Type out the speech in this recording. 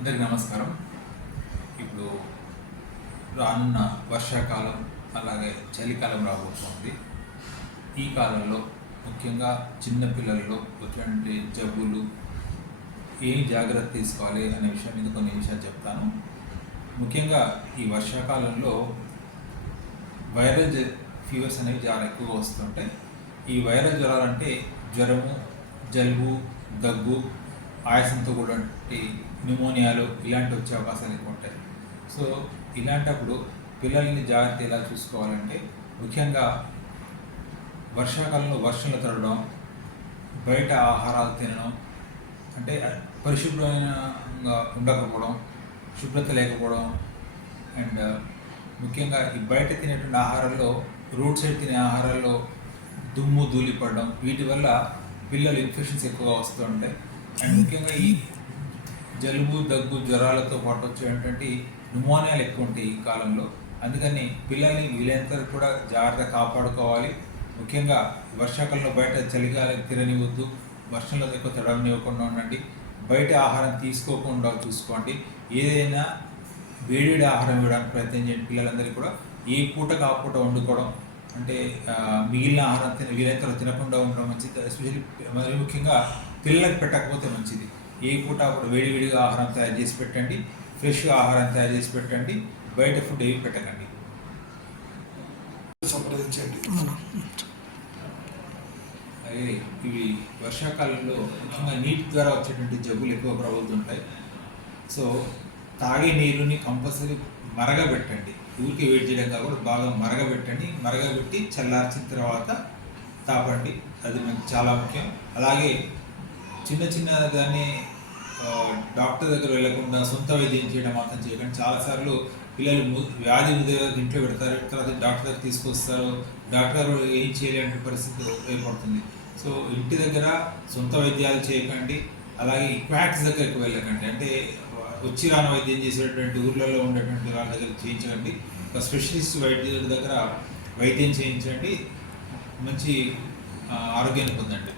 అందరికీ నమస్కారం. ఇప్పుడు రానున్న వర్షాకాలం అలాగే చలికాలం రాబోతోంది. ఈ కాలంలో ముఖ్యంగా చిన్నపిల్లల్లో ఎటువంటి జబ్బులు, ఏం జాగ్రత్త తీసుకోవాలి అనే విషయం మీద కొన్ని విషయాలు చెప్తాను. ముఖ్యంగా ఈ వర్షాకాలంలో వైరల్ ఫీవర్స్ అనేవి చాలా ఎక్కువగా వస్తుంటాయి. ఈ వైరల్ జ్వరాలంటే జ్వరము, జలుబు, దగ్గు, ఆయాసంతో కూడా న్యూమోనియాలు ఇలాంటివి వచ్చే అవకాశాలు ఎక్కువ ఉంటాయి. సో ఇలాంటప్పుడు పిల్లల్ని జాగ్రత్త ఎలా చూసుకోవాలంటే ముఖ్యంగా వర్షాకాలంలో వర్షంలో తడవడం, బయట ఆహారాలు తినడం, అంటే పరిశుభ్రంగా ఉండకపోవడం, శుభ్రత లేకపోవడం, అండ్ ముఖ్యంగా ఈ బయట తినేటువంటి ఆహారాల్లో రోడ్ సైడ్ తినే ఆహారాల్లో దుమ్ము ధూళి పడడం, వీటి వల్ల పిల్లలు ఇన్ఫెక్షన్స్ ఎక్కువగా వస్తూ ఉంటాయి. అండ్ ముఖ్యంగా ఈ జలుబు, దగ్గు, జ్వరాలతో పాటు వచ్చేటువంటి న్యూమోనియాలు ఎక్కువ ఉంటాయి ఈ కాలంలో. అందుకని పిల్లల్ని వీలైనంత కూడా జాగ్రత్తగా కాపాడుకోవాలి. ముఖ్యంగా వర్షాకాలంలో బయట చలిగాలి తిరగనివ్వద్దు, వర్షంలో ఎక్కువ తడవనివ్వకుండా ఉండండి, బయట ఆహారం తీసుకోకుండా చూసుకోండి. ఏదైనా వేడివేడి ఆహారం ఇవ్వడానికి ప్రయత్నం చేయండి. పిల్లలందరికీ కూడా ఏ పూటకు ఆ పూట వండుకోవడం, అంటే మిగిలిన ఆహారం వీలైనంత తినకుండా ఉండడం మంచిది. ఎస్పెషల్లీ మరి ముఖ్యంగా పిల్లలకు పెట్టకపోతే మంచిది. ఏ పూట అప్పుడు వేడివేడిగా ఆహారం తయారు చేసి పెట్టండి, ఫ్రెష్గా ఆహారం తయారు చేసి పెట్టండి, బయట ఫుడ్ ఏమి పెట్టకండి. ఇవి వర్షాకాలంలో ముఖ్యంగా నీటి ద్వారా వచ్చేటువంటి జబ్బులు ఎక్కువ ప్రబలుతుంటాయి. సో తాగే నీరుని కంపల్సరీ మరగబెట్టండి. ఊరికి వేడి చేయడం కాకుండా బాగా మరగబెట్టండి. మరగబెట్టి చల్లార్చిన తర్వాత తాపండి, అది మనకు చాలా ముఖ్యం. అలాగే చిన్న దాన్ని డాక్టర్ దగ్గర వెళ్ళకుండా సొంత వైద్యం చేయడం మాత్రం చేయకండి. చాలాసార్లు పిల్లలు వ్యాధి ఇంట్లో పెడతారు, తర్వాత డాక్టర్ దగ్గర తీసుకొస్తారు, డాక్టర్ ఏం చేయలేని పరిస్థితి ఏర్పడుతుంది. సో ఇంటి దగ్గర సొంత వైద్యాలు చేయకండి. అలాగే క్వాక్స్ దగ్గరికి వెళ్ళకండి, అంటే వచ్చి రాని వైద్యం చేసేటువంటి ఊర్లలో ఉండేటువంటి వాళ్ళ దగ్గర చేయించకండి. ఒక స్పెషలిస్ట్ వైద్యుల దగ్గర వైద్యం చేయించండి, మంచి ఆరోగ్యాన్ని పొందండి.